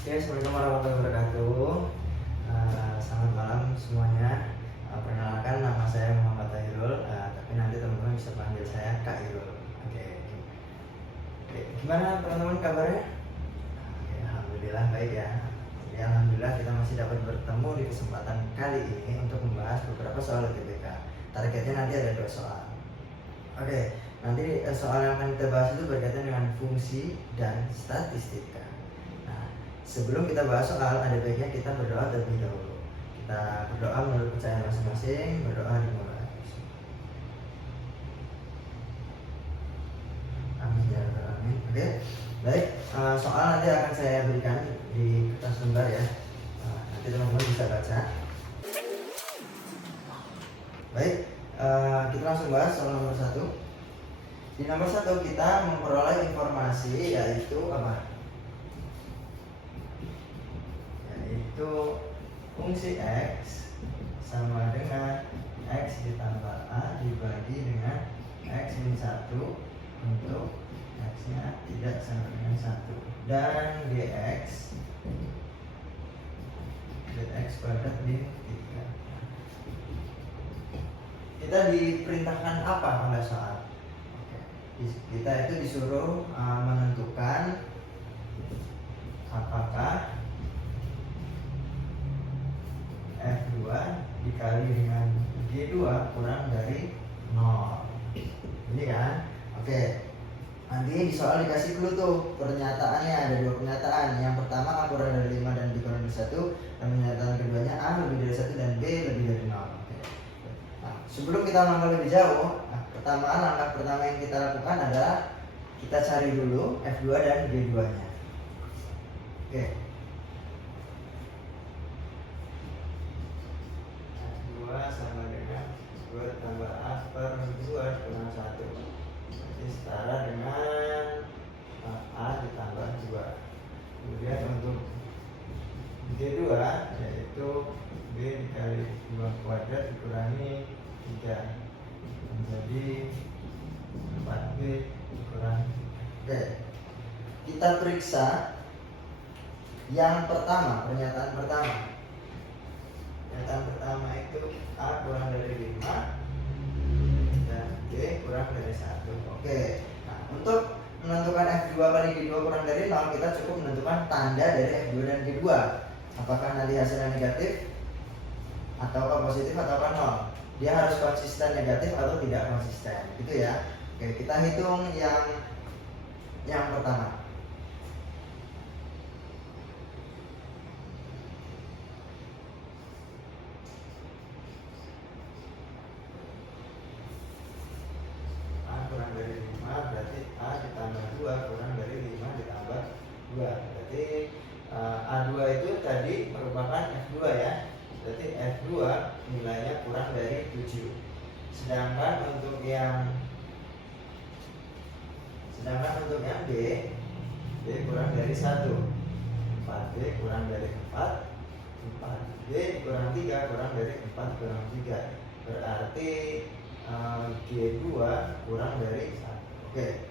Oke, Assalamualaikum warahmatullahi wabarakatuh. Selamat malam semuanya. Perkenalkan, nama saya Muhammad Tahirul, tapi nanti teman-teman bisa panggil saya Kak Irul. Oke. Gimana teman-teman kabarnya? Oke, alhamdulillah baik ya. Jadi alhamdulillah kita masih dapat bertemu di kesempatan kali ini untuk membahas beberapa soal UTBK. Targetnya nanti ada 2 soal. Oke, nanti soal yang akan kita bahas itu berkaitan dengan fungsi dan statistika. Sebelum kita bahas soal, ada baiknya kita berdoa terlebih dahulu. Kita berdoa menurut percayaan masing-masing, berdoa dimulai. Amin ya rabbal alamin. Oke, baik. Soal nanti akan saya berikan di kertas lembar ya. Nanti teman-teman bisa baca. Baik, kita langsung bahas soal nomor 1. Di nomor 1 kita memperoleh informasi yaitu apa? Itu fungsi X sama dengan X ditambah A dibagi dengan X min 1 untuk X nya tidak sama dengan 1 dan dx kuadrat min 3. Kita diperintahkan apa pada soal? Kita itu disuruh menentukan apakah F2 dikali dengan G2 kurang dari 0. Ini kan? Oke. Nanti di soal dikasih clue tuh pernyataannya, ada 2 pernyataan. Yang pertama A kurang dari 5 dan B kurang dari 1, dan pernyataan keduanya A lebih dari 1 dan B lebih dari 0. Oke. Nah, sebelum kita melangkah lebih jauh, langkah pertama yang kita lakukan adalah kita cari dulu F2 dan G2-nya. Oke. Sama dengan 2 tambah A per 2 kurang 1. Jadi setara dengan A ditambah 2. Kemudian untuk G2 yaitu B dikali 2 kuadrat dikurangi 3 menjadi 4B dikurangi. Oke. Kita periksa yang pertama, pernyataan pertama. Pernyataan pertama itu A kurang dari 5 dan B kurang dari 1. Oke. Nah, untuk menentukan F2 kali G2 kurang dari 0, kita cukup menentukan tanda dari F2 dan G2. Apakah nanti hasilnya negatif atau positif atau 0. Dia harus konsisten negatif atau tidak konsisten. Gitu ya. Oke, kita hitung yang pertama. Kurang dari 5 berarti A ditambah 2 kurang dari 5 ditambah 2. Berarti A2 itu tadi merupakan F2 ya. Berarti F2 nilainya kurang dari 7. Sedangkan untuk yang B kurang dari 1. 4B kurang dari 4. 4B kurang 3 kurang dari 4 kurang 3. Berarti G2 kurang dari 1. Oke.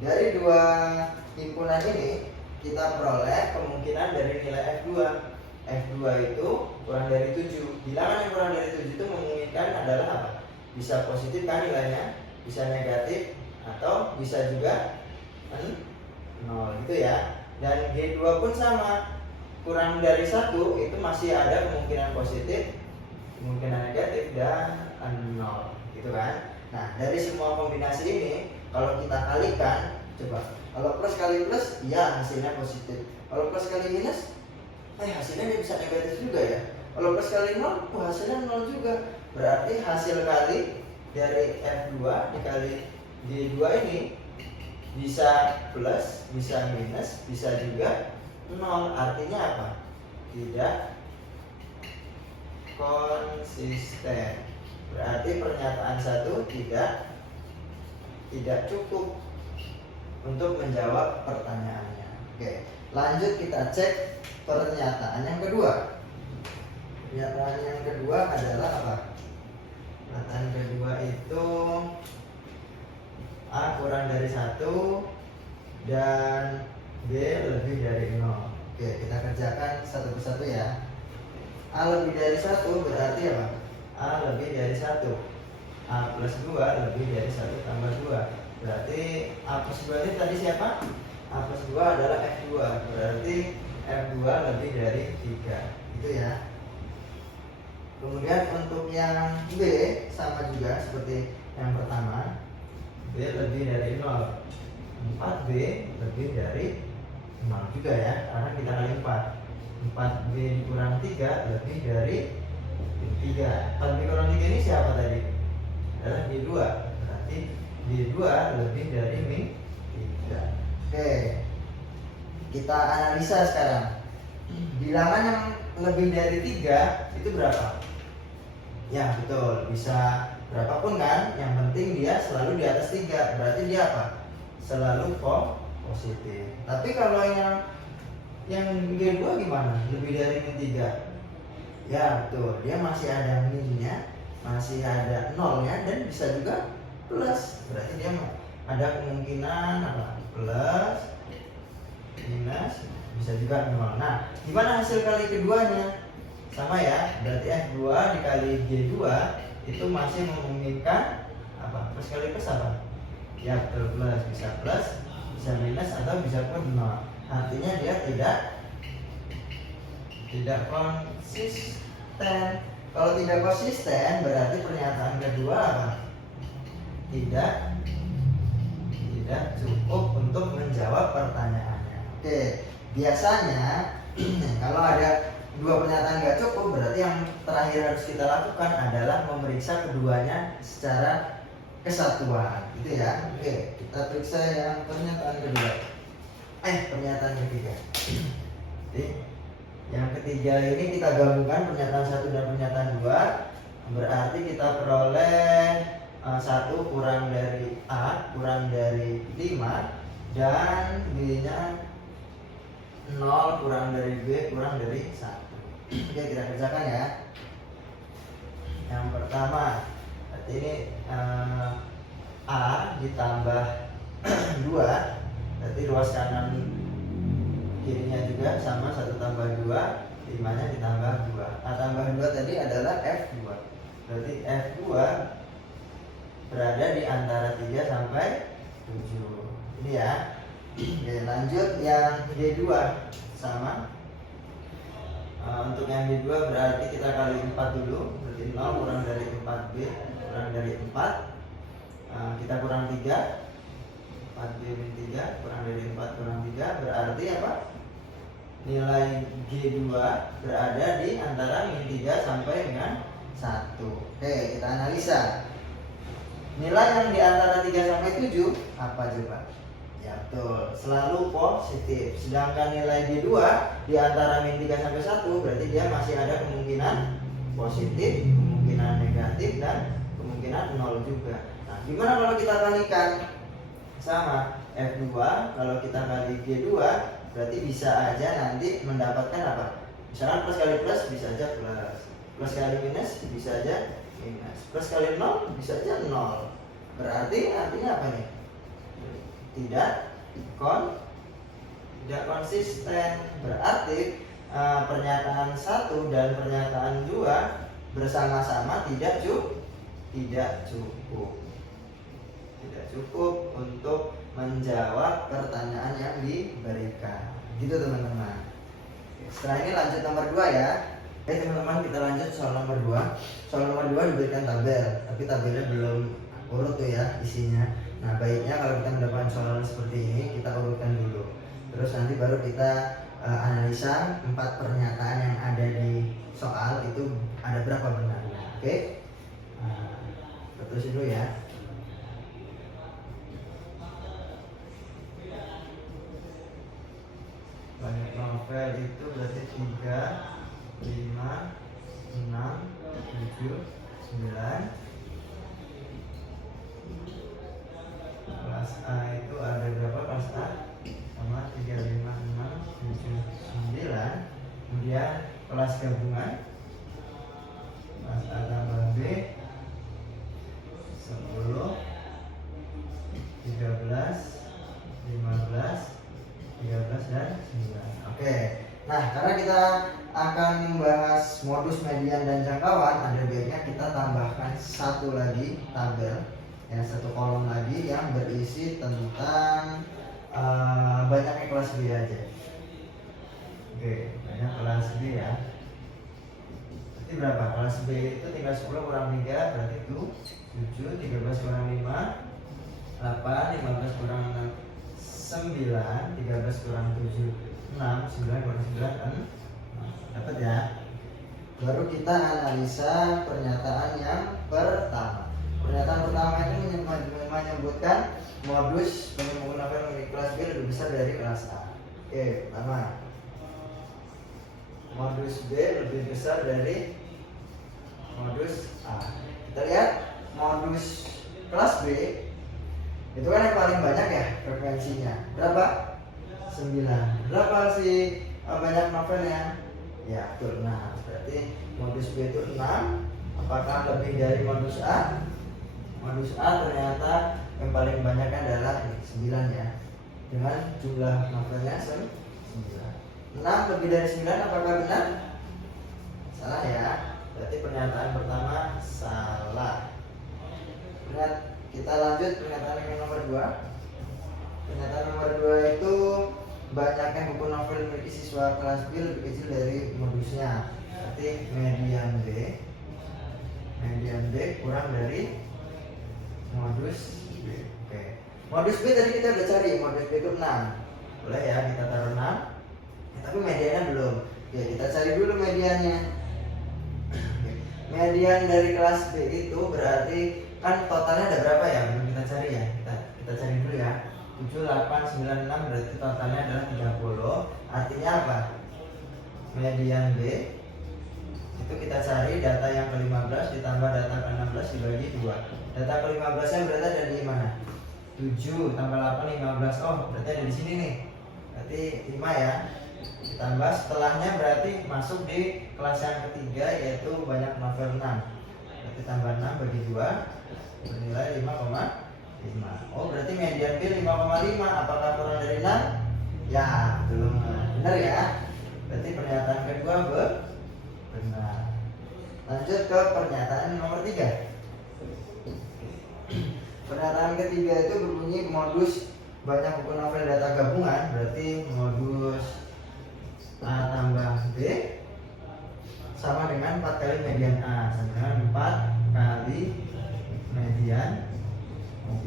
Dari 2 himpunan ini kita peroleh kemungkinan dari nilai F2. F2 itu kurang dari 7. Bilangan yang kurang dari 7 itu memungkinkan adalah apa? Bisa positif kan nilainya, bisa negatif, atau bisa juga 0 gitu ya. Dan G2 pun sama. Kurang dari 1 itu masih ada kemungkinan positif, kemungkinan negatif, dan 0 gitu kan. Nah, dari semua kombinasi ini kalau kita kalikan, coba kalau plus kali plus ya hasilnya positif, kalau plus kali minus hasilnya bisa negatif juga ya. Kalau plus kali 0 hasilnya 0 juga. Berarti hasil kali dari F2 dikali G2 ini bisa plus, bisa minus, bisa juga 0. Artinya apa? Tidak konsisten. Berarti pernyataan 1 tidak cukup untuk menjawab pertanyaannya. Oke, lanjut kita cek pernyataan yang kedua. Pernyataan yang kedua adalah apa? Pernyataan kedua itu A kurang dari 1 dan B lebih dari 0. Oke, kita kerjakan satu persatu ya. A lebih dari 1 berarti apa? A lebih dari 1. A plus 2 lebih dari 1 tambah 2. Berarti A plus 2 ini tadi siapa? A plus 2 adalah F2. Berarti F2 lebih dari 3. Itu ya. Kemudian untuk yang B sama juga seperti yang pertama. B lebih dari 0. 4B lebih dari 0 juga ya, karena kita kali 4. 4B dikurang 3 lebih dari 3. 4B kurang 3 ini siapa tadi? Adalah D2. Berarti D2 lebih dari min 3. Oke, kita analisa sekarang. Bilangan yang lebih dari 3 itu berapa? Ya betul, bisa berapapun kan, yang penting dia selalu di atas 3. Berarti dia apa? Selalu positif. Tapi kalau yang G2 gimana? Lebih dari min 3. Ya betul, dia masih ada minnya, masih ada nolnya, dan bisa juga plus. Berarti dia ada kemungkinan apa? Plus, minus, bisa juga nol. Nah, gimana hasil kali keduanya? Sama ya, berarti F2 dikali G2 itu masih memungkinkan apa? Plus kali plus apa? Ya betul, plus, bisa minus, atau bisa pun nol. Artinya dia tidak konsisten. Kalau tidak konsisten berarti pernyataan kedua apa? Tidak cukup untuk menjawab pertanyaannya. Oke, biasanya kalau ada dua pernyataan nggak cukup, berarti yang terakhir harus kita lakukan adalah memeriksa keduanya secara kesatuan, gitu ya. Oke, kita periksa yang pernyataan kedua. Pernyataan ketiga. Jadi, yang ketiga ini kita gabungkan pernyataan 1 dan pernyataan 2. Berarti kita peroleh 1 kurang dari A kurang dari 5, dan B-nya 0 kurang dari B kurang dari 1. Oke, kita kerjakan ya. Yang pertama, berarti ini A ditambah 2, berarti ruas kanan kirinya juga sama, 1 tambah 2, 5-nya ditambah 2. A tambah 2 tadi adalah F2. Berarti F2 berada di antara 3 sampai 7. Ini ya. Oke, lanjut yang D2 sama. Untuk yang D2 berarti kita kali 4 dulu. Berarti 0 kurang dari 4B kurang dari 4. Kita kurang 3. 4B min 3 kurang dari 4 kurang 3. Berarti apa? Nilai G2 berada di antara min 3 sampai dengan 1. Oke, kita analisa. Nilai yang di antara 3 sampai 7 apa coba? Ya betul, selalu positif. Sedangkan nilai D2 di antara min 3 sampai 1 berarti dia masih ada kemungkinan positif, kemungkinan negatif, dan kemungkinan 0 juga. Nah, gimana kalau kita kalikan? Sama, F2 kalau kita kali G2 berarti bisa aja nanti mendapatkan apa? Misalkan plus kali plus bisa aja plus, plus kali minus bisa aja minus, plus kali 0 bisa aja 0. Berarti artinya apa nih? Tidak konsisten. Berarti pernyataan 1 dan pernyataan 2 bersama-sama tidak cukup untuk menjawab pertanyaan yang diberikan. Gitu teman-teman. Setelah ini lanjut nomor 2 ya. Oke teman-teman, kita lanjut soal nomor 2. Soal nomor 2 diberikan tabel, tapi tabelnya belum urut tuh ya isinya. Nah, baiknya kalau kita mendapatkan soal seperti ini, kita urutkan dulu. Terus nanti baru kita analisa 4 pernyataan yang ada di soal itu ada berapa benarnya. Oke? Terus dulu ya. Banyak novel itu berarti 3, 5, 6, 7, 9. Kelas A itu ada berapa kelas A? Sama 3, 5, 6, 7, 9. Kemudian kelas gabungan, kelas A tambah B 10, 13, 15, 13 dan 9. Oke, Nah, karena kita akan membahas modus, median, dan jangkauan, ada baiknya kita tambahkan satu lagi tabel, ya, satu kolom lagi yang berisi tentang banyaknya kelas B aja. Oke, banyak kelas B ya. Berarti berapa? Kelas B itu tinggal 10 kurang 3, berarti itu 7, 13 kurang 5, 8, 15 kurang 9, 13 kurang 7, 6, 9 kurang 9, 6. Dapat ya? Baru kita analisa pernyataan yang pertama. Pernyataan pertama itu menyebutkan modus penyembuhan novel milik kelas B lebih besar dari kelas A. Oke, pertama, modus B lebih besar dari modus A. Kita lihat modus kelas B itu kan yang paling banyak ya frekuensinya. Berapa? 9. Berapa sih banyak novelnya? Ya, betul 6. Berarti modus B itu 6. Apakah lebih dari modus A? Modus A ternyata yang paling banyak adalah 9 ya. Dengan jumlah novelnya 9. 6 lebih dari 9 apakah benar? Salah ya. Berarti pernyataan pertama salah. Kita lanjut pernyataan yang nomor 2. Pernyataan nomor 2 itu banyaknya buku novel milik siswa kelas B lebih kecil dari modusnya. Berarti median B kurang dari modus B. Oke. Modus B tadi kita udah cari, modus B itu 6. Boleh ya kita taruh 6. Tapi mediannya belum. Oke, kita cari dulu mediannya. Median dari kelas B itu berarti kan totalnya ada berapa ya? Belum kita cari ya. Kita cari dulu ya. 7, 8, 9, 6 berarti totalnya adalah 30. Artinya apa? Median B itu kita cari data yang ke-15 ditambah data ke-16 dibagi 2. Data ke-15 nya berarti ada di mana? 7 tambah 8, 15. Oh, berarti ada di sini nih. Berarti 5 ya. Ditambah setelahnya berarti masuk di kelas yang ketiga yaitu banyak novel 6. Berarti tambah 6 bagi 2 bernilai 5,5. Oh, berarti median B 5,5. Apakah kurang dari 6? Ya, belum. Benar ya. Berarti pernyataan kedua benar. Lanjut ke pernyataan nomor 3. Pernyataan ketiga itu berbunyi modus banyak buku novel data gabungan. Berarti modus A tambah B sama dengan 4 kali median A, sama dengan 4 kali median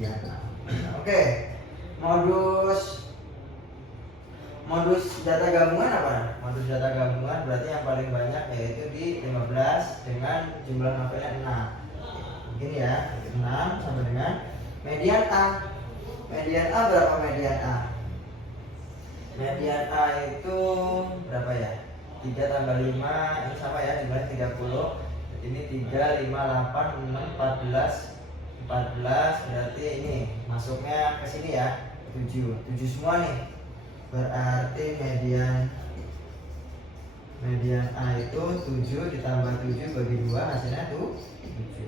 A. Oke. Modus data gabungan apa? Modus data gabungan berarti yang paling banyak yaitu di 15 dengan jumlah novelnya 6. Begini ya, 6 sama dengan median A. Median A berapa median A? Median A itu berapa ya? 3 tambah 5, ini sama ya, jumlahnya 30. Ini 3, 5, 8, 6, 14 berarti ini masuknya ke sini ya, 7 semua nih. Berarti median A itu 7 ditambah 7 bagi 2 hasilnya tuh 7.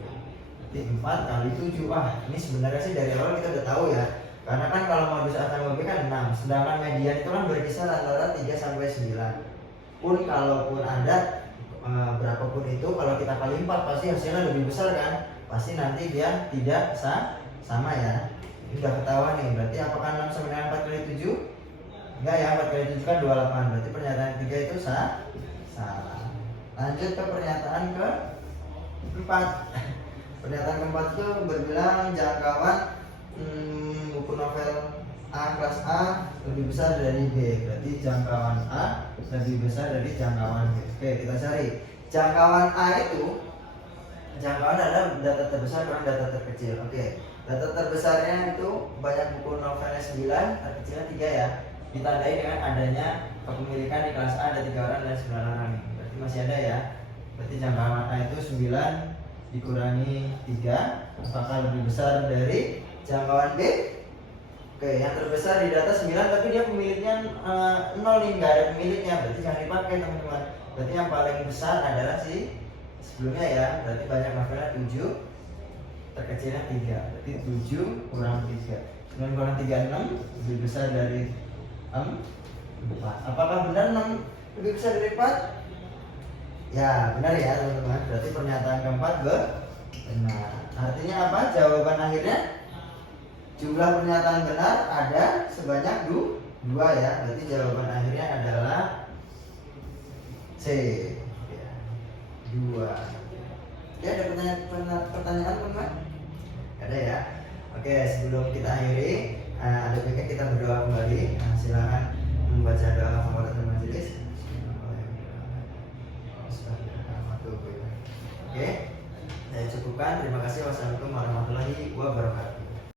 Berarti 4 kali 7. Wah, ini sebenarnya sih dari awal kita udah tahu ya. Karena kan kalau modus A tambah B kan 6, sedangkan median itu kan berkisar antara 3 sampai 9. Pun kalaupun ada berapapun itu, kalau kita kali 4 pasti hasilnya lebih besar kan? Pasti nanti dia tidak sama ya. Ini udah ketahuan nih. Berarti apakah 6 sama dengan 4 kali 7? Enggak ya, 4 kali 7 kan 28. Berarti pernyataan ketiga itu salah. Lanjut ke pernyataan keempat. Pernyataan keempat itu berbilang jangkauan buku novel A kelas A lebih besar dari B. Berarti jangkauan A lebih besar dari jangkauan B. Oke, kita cari. Jangkauan A itu, jangkauan adalah data terbesar kurang data terkecil. Oke, data terbesarnya itu banyak buku novelnya 9, terkecilnya 3 ya. Ditandai dengan adanya kepemilikan di kelas A ada 3 orang dan 9 orang. Berarti masih ada ya. Berarti jangkauan A itu 9 dikurangi 3. Apakah lebih besar dari jangkauan B? Oke, yang terbesar di data 9 tapi dia pemiliknya 0 nih, nggak ada pemiliknya. Berarti jangan dipakai teman-teman. Berarti yang paling besar adalah si sebelumnya ya. Berarti banyak novelnya 7, terkecilnya 3. Berarti 7 kurang 3. 9 kurang 3, 6. Lebih besar dari 4. Apakah benar 6 Lebih besar dari 4? Ya, benar ya teman-teman. Berarti pernyataan keempat benar. Artinya apa? Jawaban akhirnya jumlah pernyataan benar ada sebanyak 2 ya. Berarti jawaban akhirnya adalah C. Ya, 2. Ya, ada pertanyaan teman-teman? Ada ya. Oke, sebelum kita akhiri, ada baiknya kita berdoa kembali. Silakan membaca doa kafaratul majelis. Oke, saya cukupkan. Terima kasih. Wassalamualaikum warahmatullahi wabarakatuh.